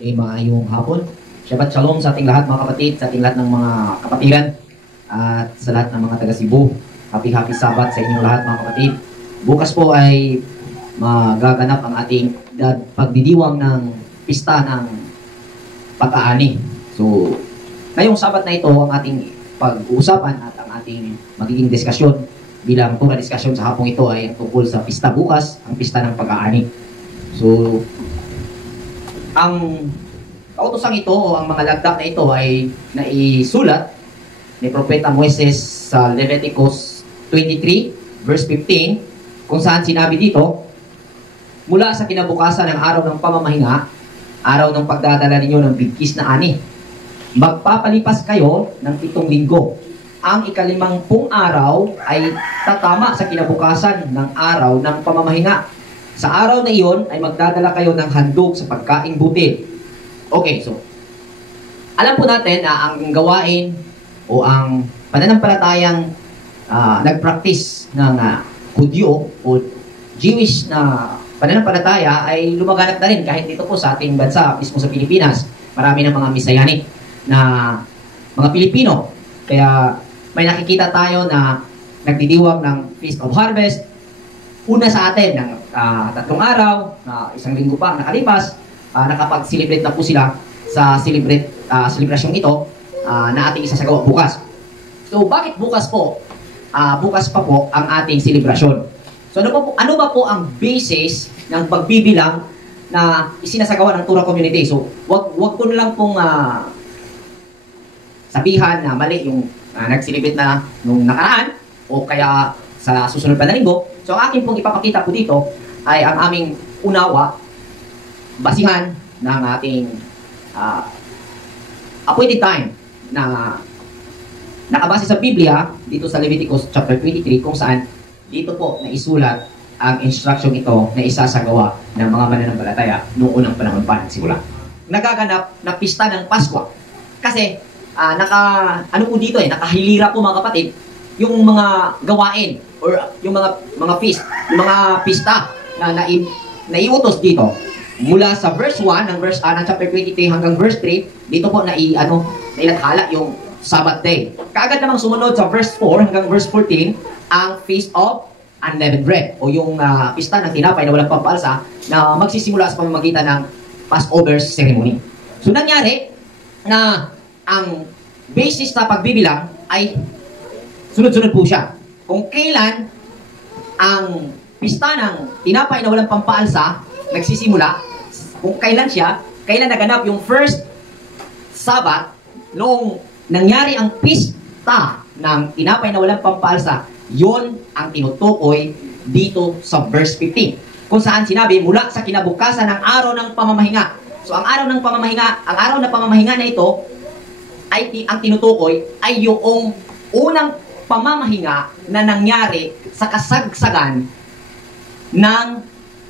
Maayong hapon. Shabbat Shalom sa ating lahat mga kapatid, sa ating lahat ng mga kapatiran, at sa lahat ng mga taga Cebu. Happy Sabbath sa inyong lahat mga kapatid. Bukas po ay magaganap ang ating pagdidiwang ng pista ng pag-aani. So, ngayong Sabbath na ito ang ating pag-uusapan at ang ating magiging diskusyon bilang pura diskusyon sa hapong ito ay tungkol sa pista bukas, ang pista ng pag-aani. So, ang kautosang ito o ang mga lagda na ito ay naisulat ni Propeta Moises sa Leviticus 23 verse 15 kung saan sinabi dito, mula sa kinabukasan ng araw ng pamamahinga, araw ng pagdadala ninyo ng bigkis na ani, magpapalipas kayo ng 7 linggo. Ang ika-50 araw ay tatama sa kinabukasan ng araw ng pamamahinga. Sa araw na iyon ay magdadala kayo ng handog sa pagkaing butil. Okay, so alam po natin na ang gawain o ang pananampalatayang nag-practice ng Hudyo o Jewish na pananampalataya ay lumaganap na rin kahit dito po sa ating bansa, mismo sa Pilipinas. Marami ng mga Messianic na mga Pilipino. Kaya may nakikita tayo na nagdidiwang ng Feast of Harvest. Una sa atin ng 3 araw, 1 linggo pa nakalipas, nakapag-celebrate na po sila sa celebrasyong ito na ating isasagawa bukas. So, bakit bukas po? Bukas pa po ang ating selebrasyon. So, ano ba po ang basis ng pagbibilang na isinasagawa ng Torah Community? So, wag ko na lang pong sabihan na mali yung nag-celebrate na nung nakaraan o kaya sa susunod pa na linggo. So, ang akin pong ipapakita po dito ay ang aming unawa, basihan ng ating appointed time na nakabase sa Biblia dito sa Leviticus chapter 23 kung saan dito po naisulat ang instruction ito na isasagawa ng mga mananampalataya noong unang panahon pa nagsimula. Nagaganap na pista ng Pasko. Kasi ano po dito nakahilira po mga kapatid yung mga gawain or yung mga feast, yung mga pista na naiutos dito. Mula sa verse 1 ng chapter 23 hanggang verse 3, dito po nailathala yung Sabbath day. Kaagad namang sumunod sa verse 4 hanggang verse 14 ang Feast of Unleavened Bread o yung pista ng tinapay na walang pampalsa na magsisimula sa pamamagitan ng Passover ceremony. So nangyari na ang basis na pagbibilang ay sunod-sunod po siya. Kung kailan ang pista ng tinapay na walang pampaalsa nagsisimula, kung kailan naganap yung first Sabbath, noong nangyari ang pista ng tinapay na walang pampaalsa, yon ang tinutukoy dito sa verse 15. Kung saan sinabi, mula sa kinabukasan ng araw ng pamamahinga. So ang araw ng pamamahinga na ito, ay ang tinutukoy ay yung unang pamamahinga na nangyari sa kasagsagan ng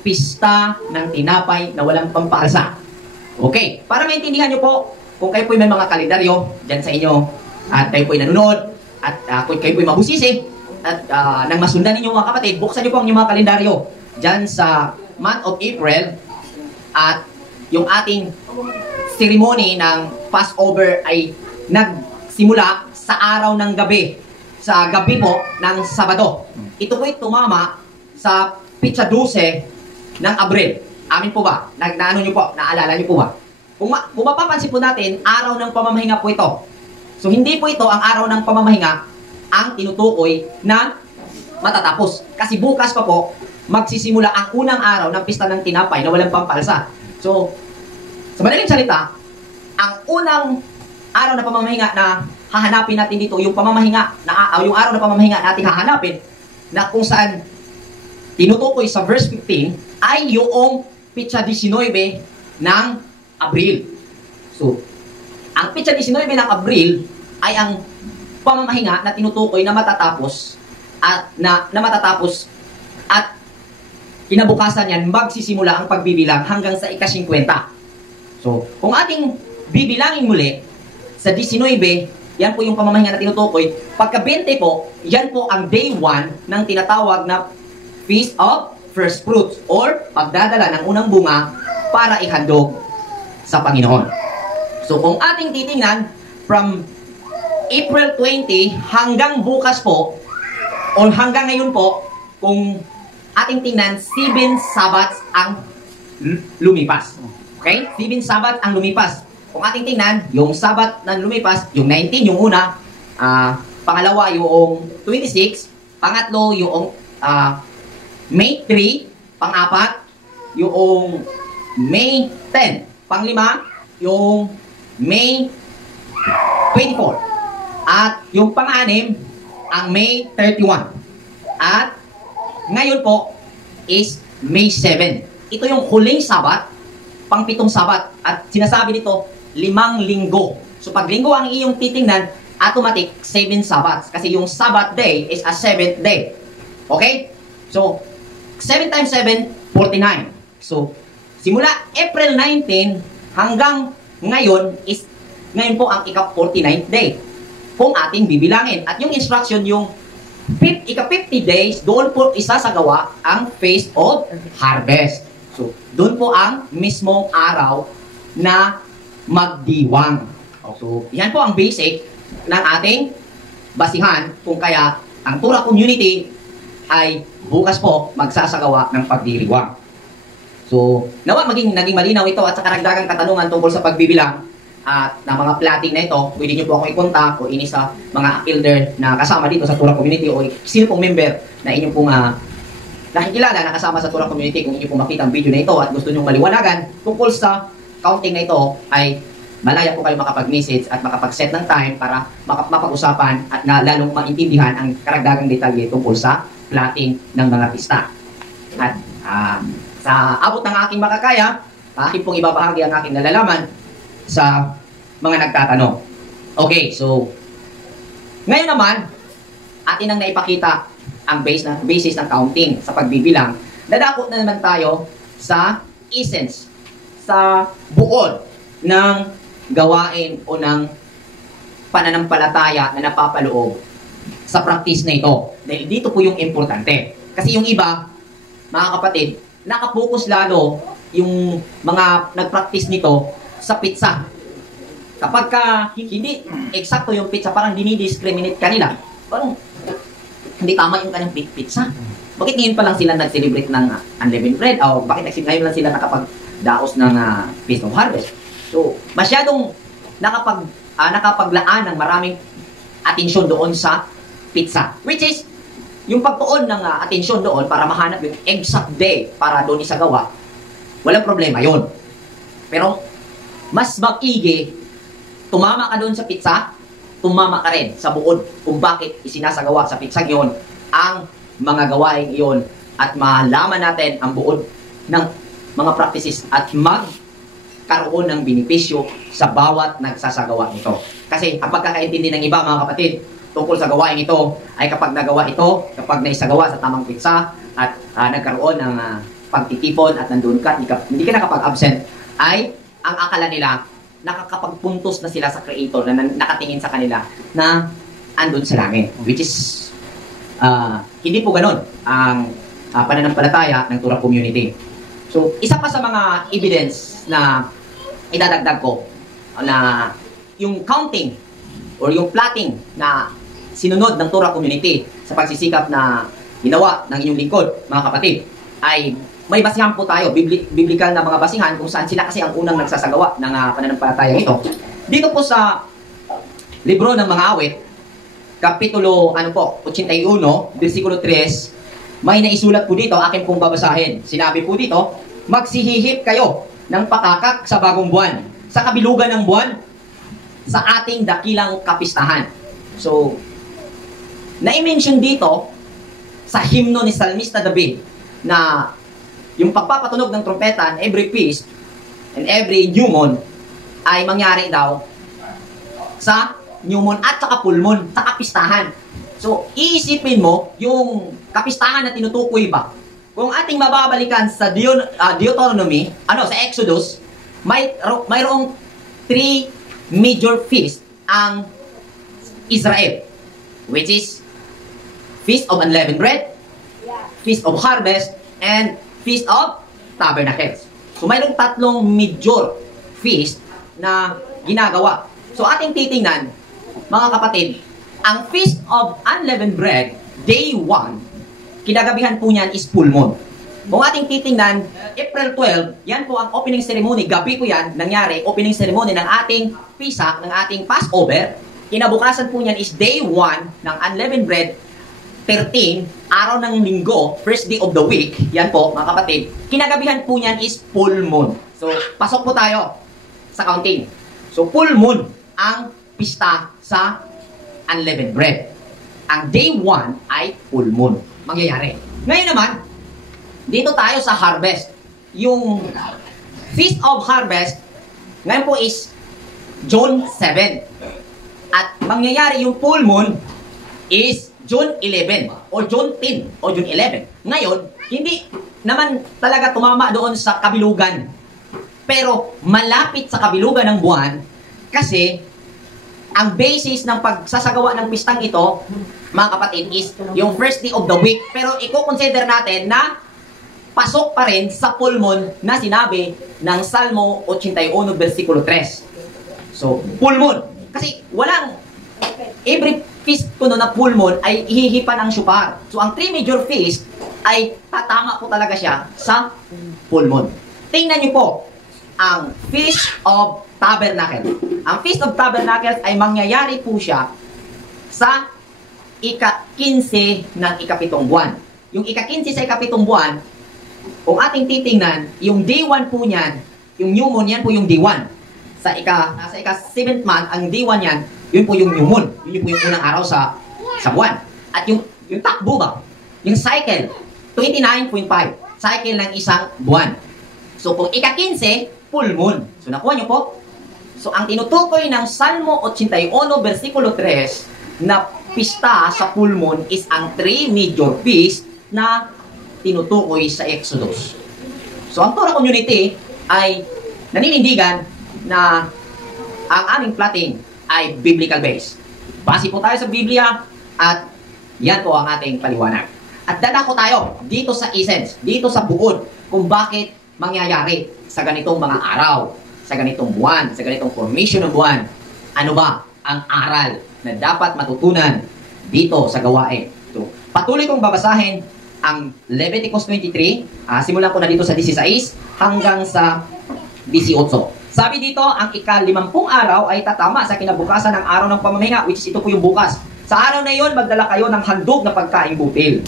pista ng tinapay na walang pampaalsa. Okay, para maintindihan nyo po, kung kayo po may mga kalendaryo dyan sa inyo, at kayo po nanonood, at kung kayo po mabusisi, at nang masundan ninyo mga kapatid, buksan nyo po ang inyong mga kalendaryo dyan sa month of April, at yung ating ceremony ng Passover ay nagsimula sa araw ng gabi, sa gabi po ng Sabado. Ito po'y tumama sa Pitsa 12 ng Abril. Amin po ba? Naalala nyo po ba? Kung mapapansin po natin, araw ng pamamahinga po ito. So hindi po ito ang araw ng pamamahinga ang tinutukoy na matatapos. Kasi bukas pa po, magsisimula ang unang araw ng pista ng tinapay na walang pampalsa. So, sa madaling salita, ang unang araw na pamamahinga na hahanapin natin dito, yung araw na pamamahinga natin hahanapin, na kung saan tinutukoy sa verse 15, ay yung Pitsa 19 ng Abril. So, ang Pitsa 19 ng Abril ay ang pamamahinga na tinutukoy na matatapos at kinabukasan yan magsisimula ang pagbibilang hanggang sa ika-50. So, kung ating bibilangin muli sa 19, yan po yung pamamahinga na tinutukoy. Pagka 20 po, yan po ang day 1 ng tinatawag na Feast of First Fruits or pagdadala ng unang bunga para ihandog sa Panginoon. So kung ating titingnan, from April 20 hanggang bukas po, o hanggang ngayon po, kung ating tingnan, 7 Sabbaths ang lumipas. Okay? 7 Sabbath ang lumipas. Kung ating tingnan, yung Sabbath na lumipas, yung 19, yung una, pangalawa, yung 26, pangatlo, yung May 3, pang-apat, yung May 10, panglima, yung May 24, at yung pang-anim, ang May 31. At ngayon po is May 7. Ito yung huling Sabat, pang-pitong Sabat. At sinasabi dito, 5 linggo. So pag linggo ang iyong titingnan, automatic 7 Sabbaths. Kasi yung Sabbath day is a 7th day. Okay? So, 7 times 7, 49. So, simula April 19 hanggang ngayon is, ngayon po ang ika-49th day. Kung ating bibilangin. At yung instruction, yung ika-50 days, doon po isasagawa ang Feast of Harvest. So, doon po ang mismong araw na magdiwang. So, yan po ang basic ng ating basihan kung kaya ang Torah community ay bukas po magsasagawa ng pagdiriwang. So, nawa naging malinaw ito at sa karagdagang katanungan tungkol sa pagbibilang at ng mga plating na ito, pwede nyo po ako i-contact o ini sa mga elder na kasama dito sa Torah community o sino pong member na inyong pong nakikilala na kasama sa Torah community. Kung inyo pong makita ang video na ito at gusto nyo maliwanagan tungkol sa counting na ito, ay malaya po kayo makapag-message at makapag-set ng time para mapag-usapan at na lalong maintindihan ang karagdagang detalye tungkol sa plating ng mga pista. At sa abot ng aking makakaya, aking pong ibabahagi ang aking nalalaman sa mga nagtatanong. Okay, so ngayon naman, atin ang naipakita ang basis ng counting sa pagbibilang. Dadako na naman tayo sa essence, sa buod ng gawain o ng pananampalataya na napapaloob sa practice na ito. Dahil dito po yung importante. Kasi yung iba, mga kapatid, nakapokus lalo yung mga nagpractice nito sa pizza. Kapag hindi eksakto yung pizza, parang dinidiscriminate kanila. Parang hindi tama yung kanyang pizza. Bakit ngayon pa lang sila nag-celebrate ng unleavened bread? O bakit ngayon lang sila nakapagdaos ng Feast of Harvest? So, masyadong nakapaglaan ng maraming atensyon doon sa pizza. Which is, yung pagtuon ng atensyon doon para mahanap yung exact day para doon isagawa, walang problema yon. Pero, mas mag-igi, tumama ka doon sa pizza, tumama ka rin sa buod kung bakit isinasagawa sa pizza yon ang mga gawain iyon at malaman natin ang buod ng mga practices at magkaroon ng benepisyo sa bawat nagsasagawa nito. Kasi ang pagkakaintindi ng iba, mga kapatid, tungkol sa gawain ito ay kapag nagawa ito, kapag naisagawa sa tamang pizza at nagkaroon ng pagtitipon at nandun ka, hindi ka nakapag-absent, ay ang akala nila nakakapagpuntos na sila sa Creator na nakatingin sa kanila na andun sa langit. Which is, hindi po ganun ang pananampalataya ng Torah community. So, isa pa sa mga evidence na idadagdag ko na yung counting or yung plotting na sinunod ng Torah community sa pagsisikap na ginawa ng inyong lingkod, mga kapatid, ay may basihan po tayo, biblical na mga basihan kung saan sila kasi ang unang nagsasagawa ng pananampalataya ito. Dito po sa libro ng mga awit, kapitulo 81, versikulo 3, may naisulat po dito, akin pong babasahin. Sinabi po dito, magsihihip kayo ng pakakak sa bagong buwan, sa kabilugan ng buwan, sa ating dakilang kapistahan. So, na-mention dito sa himno ni Salmista David na yung pagpapatunog ng trompeta every feast and every new moon ay mangyari daw sa new moon at saka full moon, sa kapistahan. So, iisipin mo yung kapistahan na tinutukoy ba? Kung ating mababalikan sa Deuteronomy, sa Exodus, mayroong 3 major feast ang Israel, which is Feast of Unleavened Bread, Feast of Harvest, and Feast of Tabernacles. So mayroong 3 major feast na ginagawa. So ating titingnan, mga kapatid, ang Feast of Unleavened Bread, Day 1, kinagabihan po niyan is full moon. Kung ating titingnan, April 12, yan po ang opening ceremony. Gabi po yan, nangyari, opening ceremony ng ating Pisak, ng ating Passover. Kinabukasan po niyan is Day 1 ng Unleavened Bread, 13, araw ng linggo, first day of the week. Yan po, mga kapatid. Kinagabihan po niyan is full moon. So, pasok po tayo sa counting. So, full moon ang pista sa Unleavened Bread. Ang Day 1 ay full moon. Mangyayari. Ngayon naman, dito tayo sa harvest. Yung Feast of Harvest, ngayon po is June 7. At mangyayari yung full moon is June 11 o June 10 o June 11. Ngayon, hindi naman talaga tumama doon sa kabilugan. Pero malapit sa kabilugan ng buwan kasi ang basis ng pagsasagawa ng pistang ito, mga kapatid, is yung first day of the week. Pero i-consider natin na pasok pa rin sa full moon na sinabi ng Salmo 81 versikulo 3. So, full moon. Kasi walang, every feast ko na full moon ay ihihipan ang syupar. So, ang 3 major feast ay tatama po talaga siya sa full moon. Tingnan niyo po, ang Feast of Tabernacle. Ang Feast of Tabernacles ay mangyayari po siya sa ika-15 ng ikapitong buwan. Yung ika-15 sa ikapitong buwan, kung ating titingnan, yung day 1 po niyan, yung new moon yan po yung day 1. Sa ika-7th month, ang day 1 yan, yun po yung new moon. Yun po yung unang araw sa buwan. At yung takbo ba? Yung cycle, 29.5. Cycle ng isang buwan. So kung ika-15, full moon. So nakuha nyo po? So ang tinutukoy ng Salmo 81 versikulo 3 na pista sa full moon is ang 3 major feast na tinutukoy sa Exodus. So ang Torah community ay naninindigan na ang aming plotting ay biblical based. Base po tayo sa Biblia at yan po ang ating paliwanag. At dadako tayo dito sa essence, dito sa buod kung bakit mangyayari sa ganitong mga araw, sa ganitong buwan, sa ganitong formation ng buwan. Ano ba ang aral na dapat matutunan dito sa gawain? So, patuloy kong babasahin ang Leviticus 23, simulan ko na dito sa 16 hanggang sa 18. Sabi dito, ang ika-50 araw ay tatama sa kinabukasan ng araw ng pamamahinga, which is ito po yung bukas. Sa araw na iyon, magdala kayo ng handog na pagkaing butil.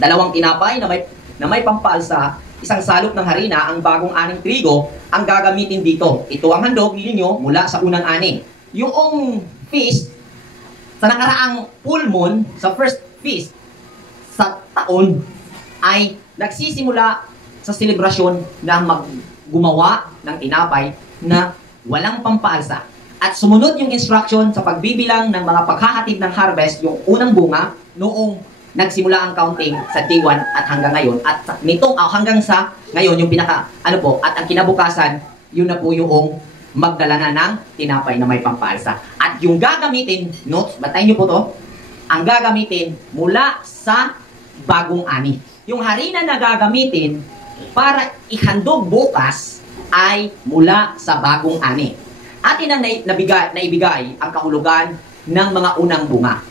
2 tinapay na may pampalsa, isang salop ng harina, ang bagong aning trigo, ang gagamitin dito. Ito ang handog ninyo mula sa unang ani. Yung feast, sa nakaraang full moon, sa first feast, sa taon, ay nagsisimula sa selebrasyon na gumawa ng tinapay na walang pampaalsa. At sumunod yung instruction sa pagbibilang ng mga paghahatid ng harvest, yung unang bunga, noong nagsimula ang counting sa day 1 at hanggang ngayon. At nitong hanggang sa ngayon, yung pinaka, at ang kinabukasan, yun na po yung magdala na ng tinapay na may pampaalsa. At yung gagamitin, notes, batayin nyo po to, ang gagamitin mula sa bagong ani. Yung harina na gagamitin para ihandog bukas ay mula sa bagong ani. Atin ang naibigay ang kahulugan ng mga unang bunga.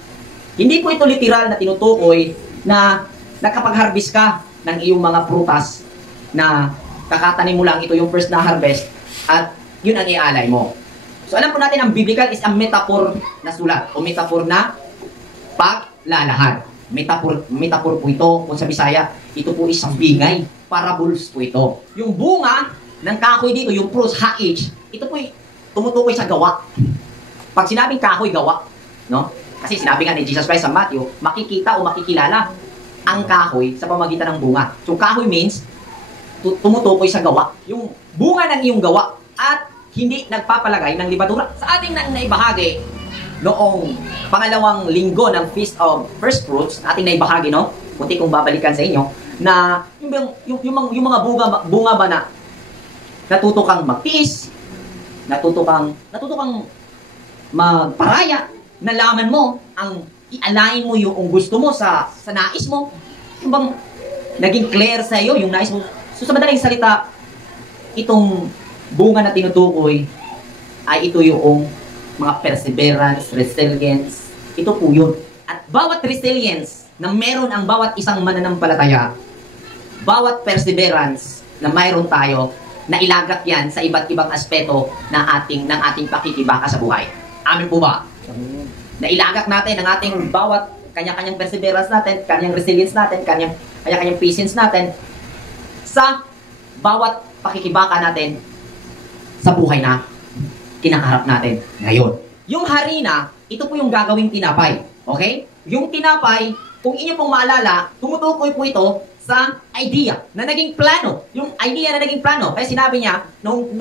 Hindi po ito literal na tinutukoy na nakapag-harvest ka ng iyong mga prutas na kakatanim mo lang, ito yung first na harvest at yun ang ialay mo. So alam po natin ang biblical is ang metaphor na sulat o metaphor na paglalahad. Metaphor po ito, kung sa Bisaya, ito po isang bingay, parables po ito. Yung bunga ng kahoy dito, yung fruits, haich, ito po tumutukoy sa gawa. Pag sinabing kahoy, gawa, no? Kasi sinabi nga ni Jesus Christ sa Matthew, makikita o makikilala ang kahoy sa pamagitan ng bunga. So kahoy means, tumutukoy sa gawa. Yung bunga ng iyong gawa at hindi nagpapalagay ng libadura. Sa ating naibahagi, noong pangalawang linggo ng Feast of First Fruits, ating naibahagi, no? Kunti kong babalikan sa inyo, na yung mga bunga ba na natuto kang magtiis, natuto kang magparaya, nalaman mo, ang ialain mo yung gusto mo sa nais mo, yung bang naging clear sa iyo yung nais mo. So sa madaling salita, itong bunga na tinutukoy ay ito yung mga perseverance, resilience. Ito po yun. At bawat resilience na meron ang bawat isang mananampalataya, bawat perseverance na mayroon tayo, na ilagak yan sa iba't ibang aspeto ng ating pakikibaka sa buhay. Amin po ba? Na ilagak natin ang ating bawat kanya-kanyang perseverance natin, kanyang resilience natin, kanya-kanyang patience natin sa bawat pakikibaka natin sa buhay na kinakaharap natin ngayon. Yung harina, ito po yung gagawing tinapay. Okay? Yung tinapay, kung inyo pong maalala, tumutukoy po ito sa idea na naging plano. Yung idea na naging plano. Kaya sinabi niya, nung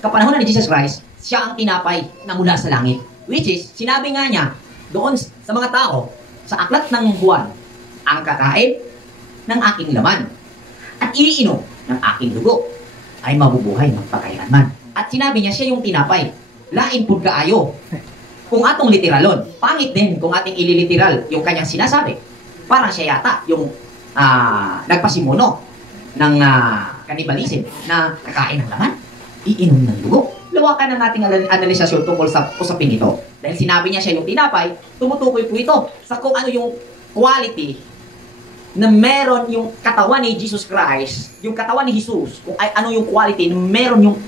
kapanahonan ni Jesus Christ, siya ang tinapay na mula sa langit. Which is, sinabi nga niya, doon sa mga tao, sa aklat ng Juan, ang kakain ng aking laman at iinom ng aking dugo ay mabubuhay magpakailanman. At sinabi niya, siya yung tinapay. Lain pud kaayo. Kung atong literalon, pangit din kung ating ililiteral yung kanyang sinasabi. Parang siya yata yung nagpasimuno ng kanibalism na kakain ng laman, iinom ng dugo. Lawakan ang ating analisasyon tungkol sa usaping ito. Dahil sinabi niya siya yung tinapay, tumutukoy po ito sa kung ano yung quality na meron yung katawan ni Jesus Christ, yung katawan ni Jesus, kung ay, ano yung quality na meron yung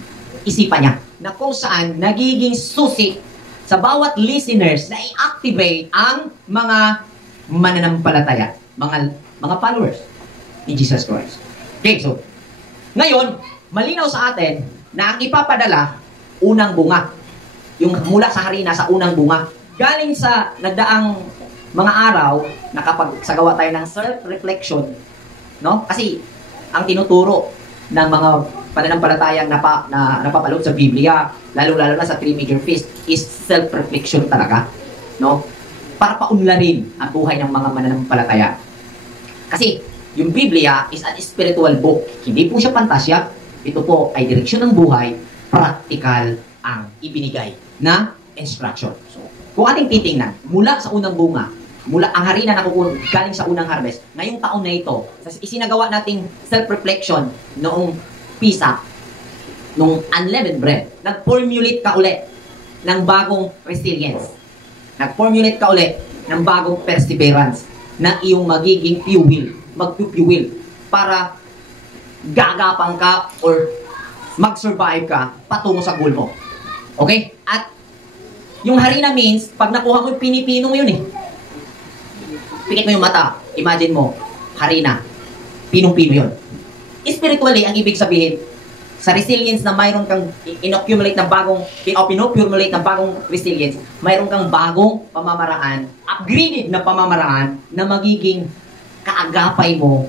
isipan niya, na kung saan nagiging susi sa bawat listeners na i-activate ang mga mananampalataya, mga followers ni Jesus Christ. Okay, so, ngayon, malinaw sa atin na ang ipapadala, unang bunga. Yung mula sa harina sa unang bunga. Galing sa nagdaang mga araw na kapag sagawa tayo ng self-reflection, no? Kasi ang tinuturo ng mga pananampalatayang napapaloob sa Biblia, lalo-lalo na sa three major feasts, is self-reflection talaga, no? Para paunlarin ang buhay ng mga mananampalataya. Kasi yung Biblia is an spiritual book. Hindi po siya pantasya. Ito po ay direksyon ng buhay, practical ang ibinigay na instruction. So, kung ating titingnan, mula sa unang bunga, mula ang harina na galing sa unang harvest, ngayong taon na ito, isinagawa nating self-reflection noong Pisa, noong unleavened bread, nag-formulate ka ulit ng bagong resilience. Nag-formulate ka ulit ng bagong perseverance na iyong magiging mag-fuel para gagapang ka or mag-survive ka patungo sa goal mo. Okay? At yung harina means, pag nakuha mo yung pinipino mo yun eh. Pikit mo yung mata. Imagine mo, harina. Pinong-pino yun. Spiritually, ang ibig sabihin, sa resilience na mayroon kang inoccumulate ng bagong, pinopurmulate ng bagong resilience, mayroon kang bagong pamamaraan, upgraded na pamamaraan na magiging kaagapay mo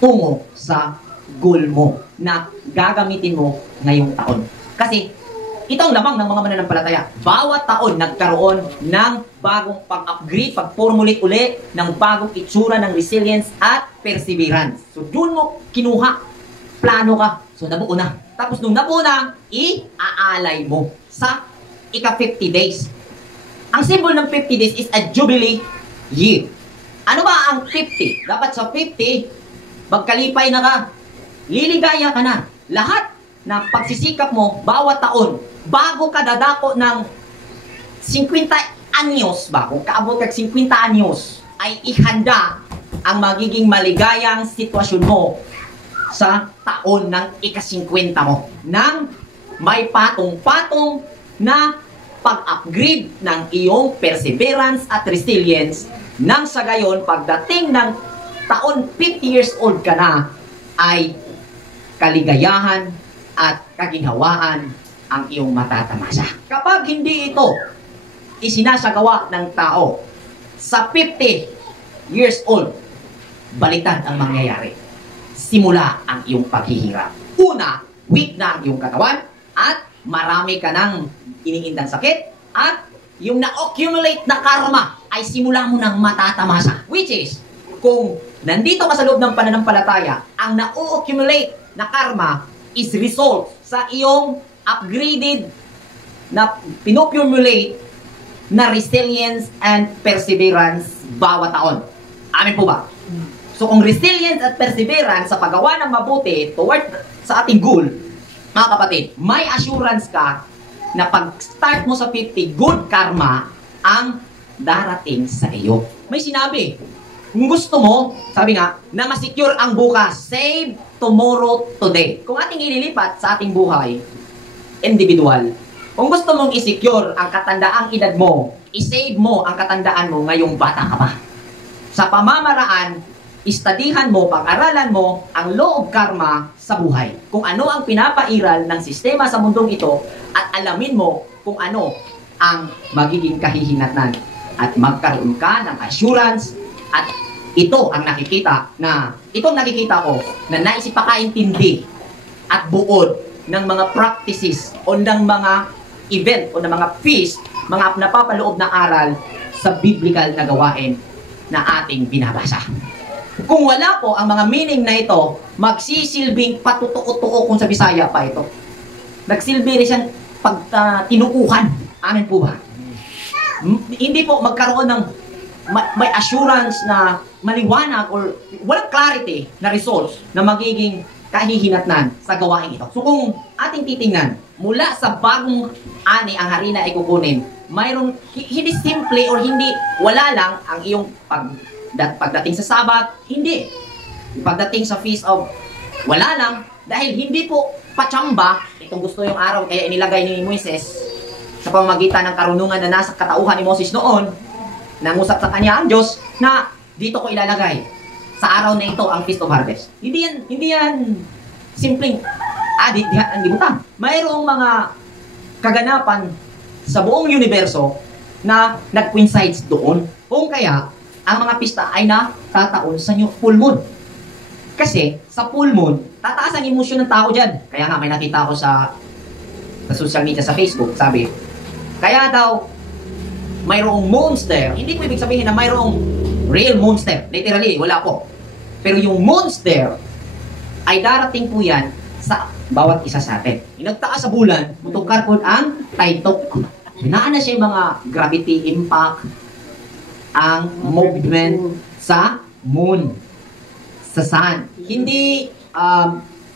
tungo sa goal mo na gagamitin mo ngayong taon. Kasi ito ang lamang ng mga mananampalataya. Bawat taon nagkaroon ng bagong pag-upgrade, pag-formulate uli ng bagong itsura ng resilience at perseverance. So doon mo kinuha, plano ka. So nabuo na. Tapos nung nabuo na, i-aalay mo sa ika-50 days. Ang symbol ng 50 days is a jubilee year. Ano ba ang 50? Dapat sa 50, magkalipay na ka. Liligaya ka na. Lahat na pagsisikap mo, bawat taon, bago ka dadako ng 50 anyos ba, kung kaabot kag 50 anyos, ay ihanda ang magiging maligayang sitwasyon mo sa taon ng ika-50 mo. Nang may patong-patong na pag-upgrade ng iyong perseverance at resilience, nang sa gayon, pagdating ng taon 50 years old ka na, ay kaligayahan at kaginhawaan ang iyong matatamasa. Kapag hindi ito isinasagawa ng tao sa 50 years old, baliktad ang mangyayari. Simula ang iyong paghihirap. Una, weak na ang iyong katawan at marami ka ng iniindang sakit at yung na-accumulate na karma ay simula mo ng matatamasa. Which is, kung nandito ka sa loob ng pananampalataya, ang na-accumulate na karma is result sa iyong upgraded na pinopumulate na resilience and perseverance bawat taon. Amin po ba? So kung resilience at perseverance sa paggawa ng mabuti toward sa ating goal Mga kapatid, may assurance ka na pag-start mo sa 50, good karma ang darating sa iyo. May sinabi, kung gusto mo, sabi nga, na masecure ang bukas, save tomorrow today. Kung ating ililipat sa ating buhay, individual, kung gusto mong i-secure ang katandaang edad mo, i-save mo ang katandaan mo ngayong bata ka pa. Sa pamamaraan, istadihan mo, pag-aralan mo ang law of karma sa buhay. Kung ano ang pinapairal ng sistema sa mundong ito at alamin mo kung ano ang magiging kahihinatnan at magkaroon ka ng assurance at ito ang nakikita ko na naisipakaintindi at buod ng mga practices o ng mga event o ng mga feast, mga napapaloob na aral sa biblical na gawain na ating binabasa. Kung wala po ang mga meaning na ito, magsisilbing patutuo-tuo kung sa Bisaya pa ito. Nagsilbi rin siyang tinukuhan. Amin po ba? Hindi po magkaroon ng may assurance na maliwanag or walang clarity na results na magiging kahihinatnan sa gawain ito. So kung ating titingnan, mula sa bagong ani ang harina ay kukunin, mayroon, hindi simple or hindi, wala lang ang iyong pagdating sa Sabat, hindi. Pagdating sa Feast of, wala lang, dahil hindi po patsamba, itong gusto yung araw, kaya inilagay ni Moises sa pamamagitan ng karunungan na nasa katauhan ni Moses noon, nangusap sa kanya ang Diyos, na dito ko ilalagay sa araw na ito ang Feast of Harvest. Hindi yan simpleng, hindi butang. Mayroong mga kaganapan sa buong universo na nag-coincides doon. Kung kaya, ang mga pista ay natataon sa full moon. Kasi, sa full moon, tataas ang emosyon ng tao dyan. Kaya nga, may nakita ko sa social media, sa Facebook, sabi, kaya daw, mayroong monster, hindi ko ibig sabihin na mayroong real monster. Literally, wala po. Pero yung monster, ay darating po yan sa bawat isa sa atin. Inagtaas sa bulan, mutungkar po ang taitok. Hinaan na siya yung mga gravity impact, ang movement sa moon, sa sun. Hindi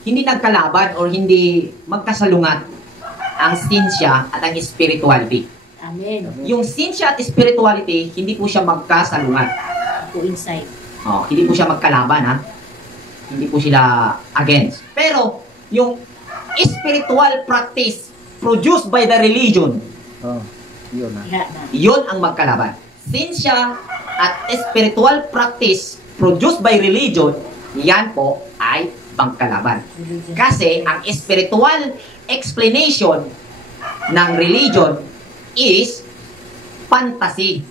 nagkalaban or hindi magkasalungat ang sinsya at ang spirituality. Amen. Yung sinsya at spirituality, hindi po siya magkasalungat. Coincide. Hindi po siya magkalaban, ha? Hindi po sila against. Pero, yung spiritual practice produced by the religion, yun ang magkalaban. Sinsya at spiritual practice produced by religion, yan po ay pangkalaban. Kasi ang spiritual explanation ng religion is fantasy.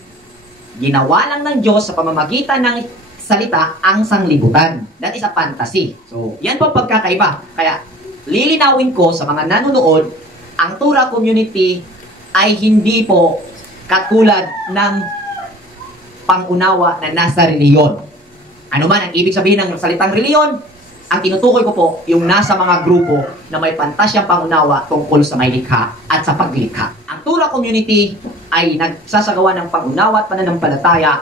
Ginawa lang ng Diyos sa pamamagitan ng salita ang sanglibutan. That is a fantasy. So, yan po pagkakaiba. Kaya, lilinawin ko sa mga nanonood, ang Torah community ay hindi po katulad ng pangunawa na nasa reliyon. Ano man ang ibig sabihin ng salitang reliyon, ang tinutukoy ko po, yung nasa mga grupo na may pantasyang pangunawa tungkol sa may likha at sa paglikha. Ang Torah community ay nagsasagawa ng pangunawa at pananampalataya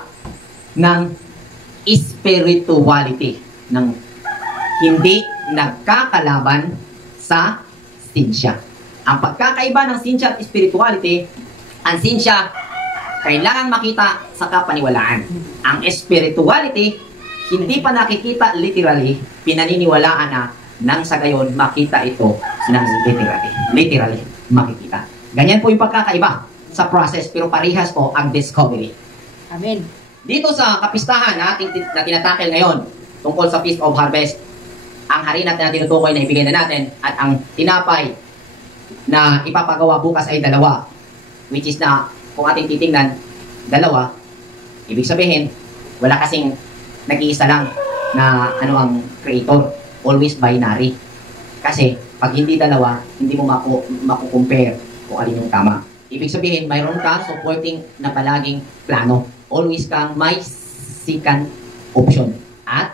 ng spirituality, ng hindi nagkakalaban sa sinsya. Ang pagkakaiba ng sinsya at spirituality, ang sinsya kailangan makita sa kapaniwalaan. Ang spirituality, hindi pa nakikita literally, pinaniniwalaan na nang sa gayon makita ito ng literally makikita. Ganyan po yung pagkakaiba sa process, pero parehas po ang discovery. Amen. Dito sa kapistahan na tinatakel ngayon tungkol sa Feast of Harvest, ang harina na tinutukoy na ibigay na natin at ang tinapay na ipapagawa bukas ay dalawa, which is na kung ating titingnan, dalawa, ibig sabihin, wala kasing nag-iisa lang na ang creator, always binary. Kasi pag hindi dalawa, hindi mo makukumpare kung alin yung tama. Ibig sabihin, mayroon kang supporting na palaging plano. Always kang may second option. At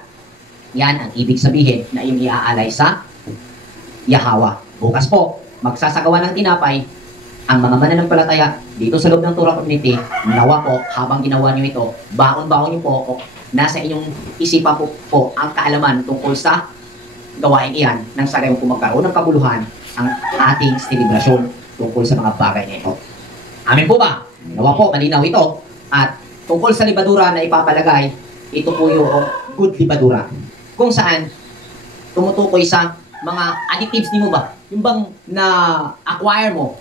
yan ang ibig sabihin na yung iaalay sa Yahweh. Bukas po, magsasagawa ng tinapay ang mga mananampalataya dito sa loob ng Torah community. Nawa po, habang ginawa nyo ito, baon-baon nyo po, nasa inyong isipan po ang kaalaman tungkol sa gawain iyan nang sa gayon po magkaroon ng kabuluhan ang ating selebrasyon tungkol sa mga bagay na ito. Amin po ba? Nawa po, malinaw ito. At tungkol sa libadura na ipapalagay, ito po yung good libadura. Kung saan, tumutukoy sa mga additives ni mo ba? Yung bang na-acquire mo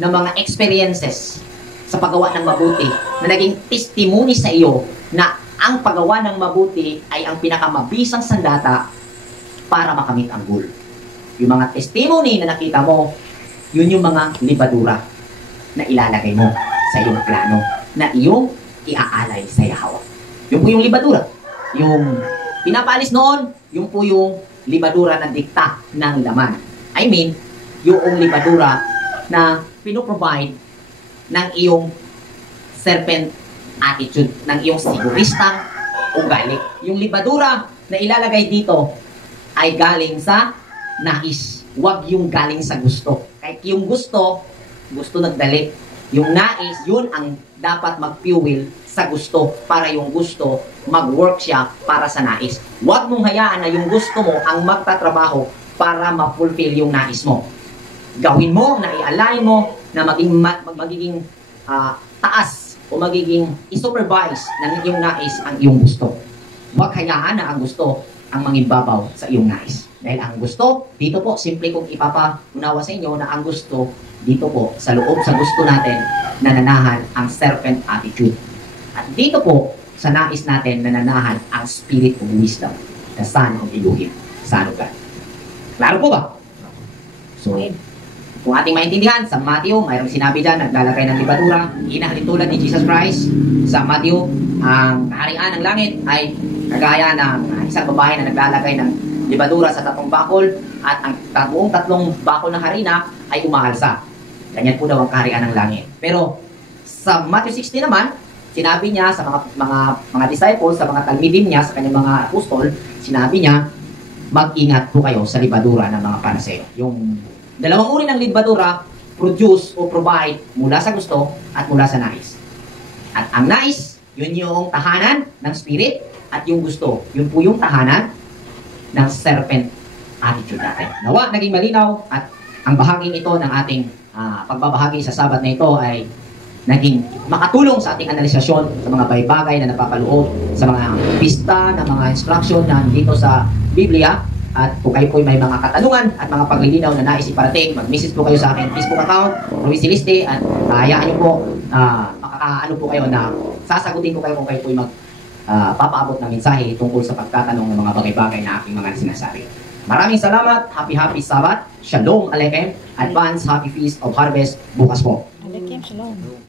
ng mga experiences sa paggawa ng mabuti na naging testimony sa iyo na ang paggawa ng mabuti ay ang pinakamabisang sandata para makamit ang goal. Yung mga testimony na nakita mo, yun yung mga libadura na ilalagay mo sa iyong plano na iyong iaalay sa Yahweh. Yun po yung libadura. Yung pinapaalis noon, yun po yung libadura na dikta ng laman. I mean, yung libadura na pinoprovide ng iyong serpent attitude, ng iyong siguristang ugali. Yung libadura na ilalagay dito ay galing sa nais. Huwag yung galing sa gusto. Kahit yung gusto nagdali. Yung nais, yun ang dapat mag-fuel sa gusto para yung gusto mag-work siya para sa nais. Huwag mong hayaan na yung gusto mo ang magtatrabaho para ma-fulfill yung nais mo. Gawin mo, na i-align mo, na magiging taas o magiging i-supervise ng iyong nais ang iyong gusto. Huwag hayaan na ang gusto ang mangibabaw sa iyong nais. Dahil ang gusto, dito po, simple kong ipapaunawa sa inyo na ang gusto, dito po, sa loob sa gusto natin, nananahan ang serpent attitude. At dito po, sa nais natin, nananahan ang spirit of wisdom, the son of Elohim, son of God. Klaro po ba? So, kung ating maintindihan, sa Matthew, mayroong sinabi dyan, naglalagay ng libadura, inahalin tulad ni Jesus Christ. Sa Matthew, ang kaharian ng langit ay kagaya ng isang babae na naglalagay ng libadura sa 3 bakol at ang buong 3 bakol ng harina ay umaalsa. Ganyan po daw ang kaharian ng langit. Pero sa Matthew 16 naman, sinabi niya sa mga disciples, sa mga talmidim niya, sa kanyang mga apostol, sinabi niya, mag-ingat po kayo sa libadura ng mga Pariseo. Yung dalawang uri ng libadura, produce o provide mula sa gusto at mula sa nais. At ang nais, yun yung tahanan ng spirit, at yung gusto, yun po yung tahanan ng serpent attitude natin. Nawa, naging malinaw, at ang bahaging ito ng ating pagbabahagi sa Sabat na ito ay naging makatulong sa ating analisasyon sa mga bagay na napapaloob sa mga pista, na mga instruction na dito sa Biblia. At kung kayo po may mga katanungan at mga paglilinaw na nais iparating, mag-message po kayo sa akin Facebook account, Ruiz Celeste, at hayaan nyo po, makakaano po kayo na sasagutin ko kayo kung kayo po papaabot ng mensahe tungkol sa pagtatanong ng mga bagay-bagay na aking mga sinasabi. Maraming salamat, happy Sabat, Shalom Aleichem, advance happy feast of harvest bukas po. Aleichem, shalom.